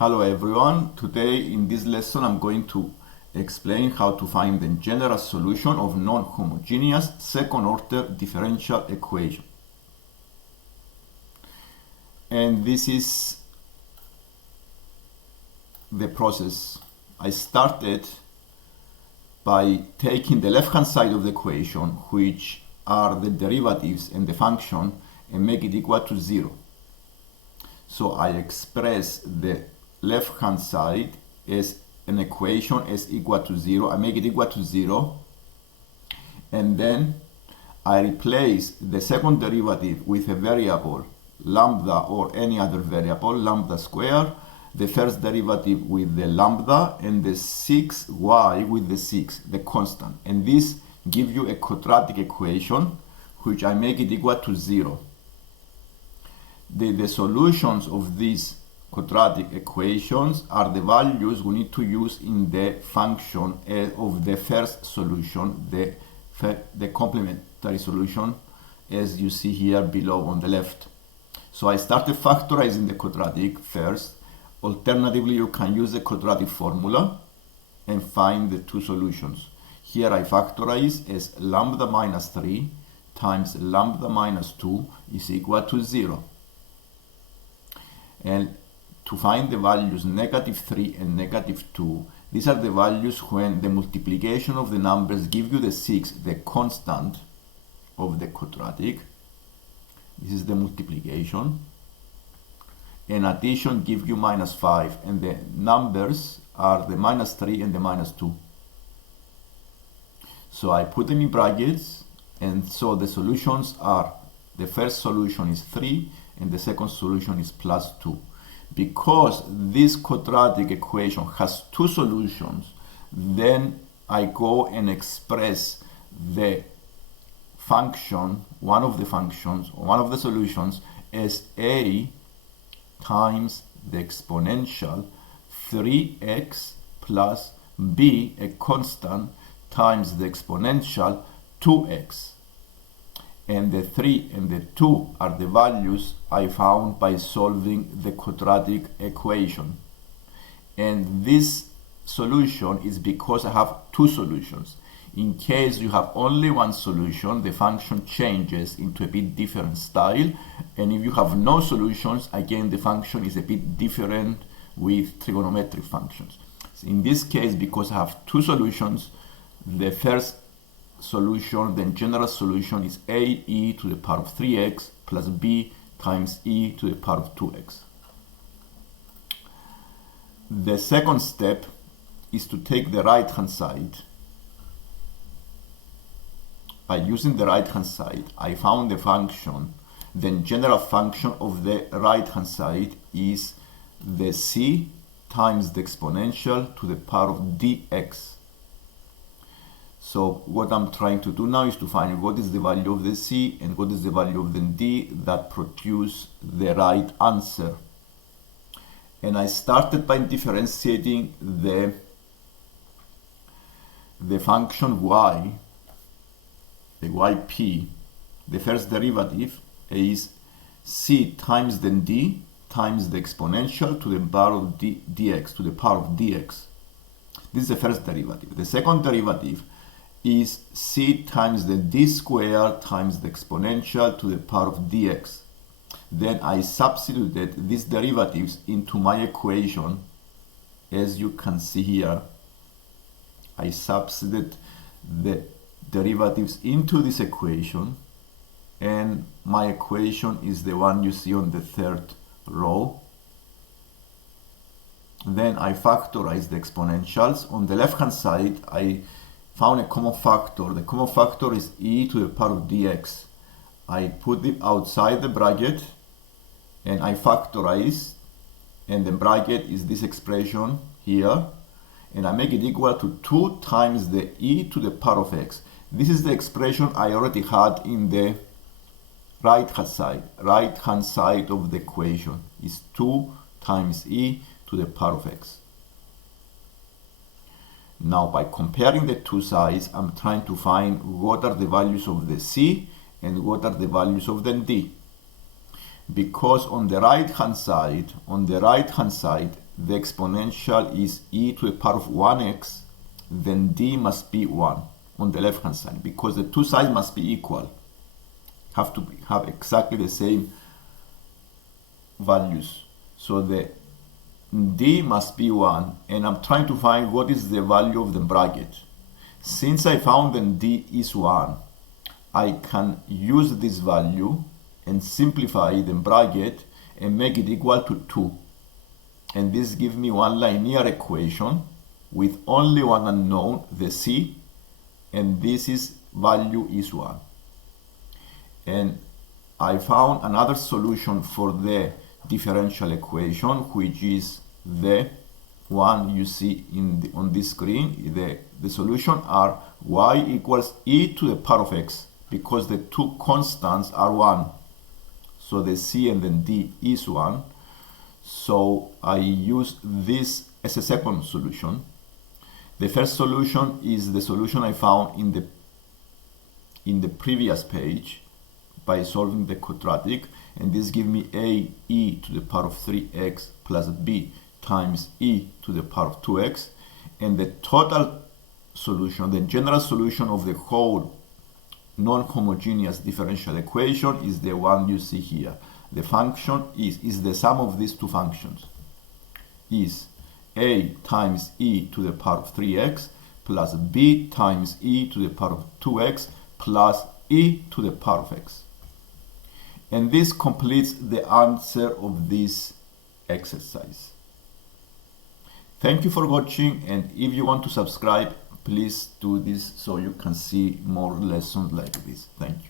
Hello everyone, today in this lesson I'm going to explain how to find the general solution of non-homogeneous second-order differential equation. And this is the process. I started by taking the left-hand side of the equation, which are the derivatives and the function, and make it equal to 0. So I express the left-hand side as an equation as equal to 0. I make it equal to 0. And then I replace the second derivative with a variable, lambda, or any other variable, lambda square, the first derivative with the lambda, and the 6y with the 6, the constant. And this gives you a quadratic equation, which I make it equal to 0. The solutions of these quadratic equations are the values we need to use in the function of the first solution, the complementary solution, as you see here below on the left. So I started factorizing the quadratic first. Alternatively, you can use the quadratic formula and find the two solutions. Here I factorize as lambda minus 3 times lambda minus 2 is equal to 0. And to find the values negative 3 and negative 2, these are the values when the multiplication of the numbers give you the 6, the constant of the quadratic. This is the multiplication. And addition gives you minus 5, and the numbers are the minus 3 and the minus 2. So I put them in brackets, and so the solutions are, the first solution is 3, and the second solution is plus 2. Because this quadratic equation has two solutions, then I go and express the function, one of the functions, or one of the solutions, as a times the exponential 3x plus b, a constant, times the exponential 2x. And the 3 and the 2 are the values I found by solving the quadratic equation. And this solution is because I have two solutions. In case you have only one solution, the function changes into a bit different style. And if you have no solutions, again, the function is a bit different with trigonometric functions. So in this case, because I have two solutions, the first solution, the general solution, is ae to the power of 3x plus b times e to the power of 2x. The second step is to take the right hand side. By using the right hand side, I found the function, the general function of the right hand side is the c times the exponential to the power of dx. So what I'm trying to do now is to find what is the value of the c and what is the value of the d that produce the right answer. And I started by differentiating the function y, the yp. The first derivative is c times the d times the exponential to the power of dx, to the power of dx. This is the first derivative. The second derivative is c times the d squared times the exponential to the power of dx. Then I substituted these derivatives into my equation. As you can see here, I substituted the derivatives into this equation, and my equation is the one you see on the third row. Then I factorize the exponentials. On the left hand side, I found a common factor. The common factor is e to the power of dx. I put it outside the bracket and I factorize, and the bracket is this expression here, and I make it equal to 2 times the e to the power of x. This is the expression I already had in the right hand side. Right hand side of the equation is 2 times e to the power of x. Now, by comparing the two sides, I'm trying to find what are the values of the c and what are the values of the d. Because on the right hand side, the exponential is e to the power of 1x, then d must be 1 on the left hand side, because the two sides must be equal, have to have exactly the same values. So the d must be 1, and I'm trying to find what is the value of the bracket. Since I found that d is 1, I can use this value and simplify the bracket and make it equal to 2. And this gives me one linear equation with only one unknown, the c, and this is value is 1. And I found another solution for the differential equation, which is the one you see on this screen. The solution are y equals e to the power of x, because the two constants are 1. So the c and then d is 1. So I use this as a second solution. The first solution is the solution I found in the previous page by solving the quadratic, and this gives me a e to the power of 3x plus b times e to the power of 2x, and the total solution, the general solution of the whole non-homogeneous differential equation is the one you see here. The function is the sum of these two functions, is a times e to the power of 3x plus b times e to the power of 2x plus e to the power of x. And this completes the answer of this exercise. Thank you for watching, and if you want to subscribe, please do this so you can see more lessons like this. Thank you.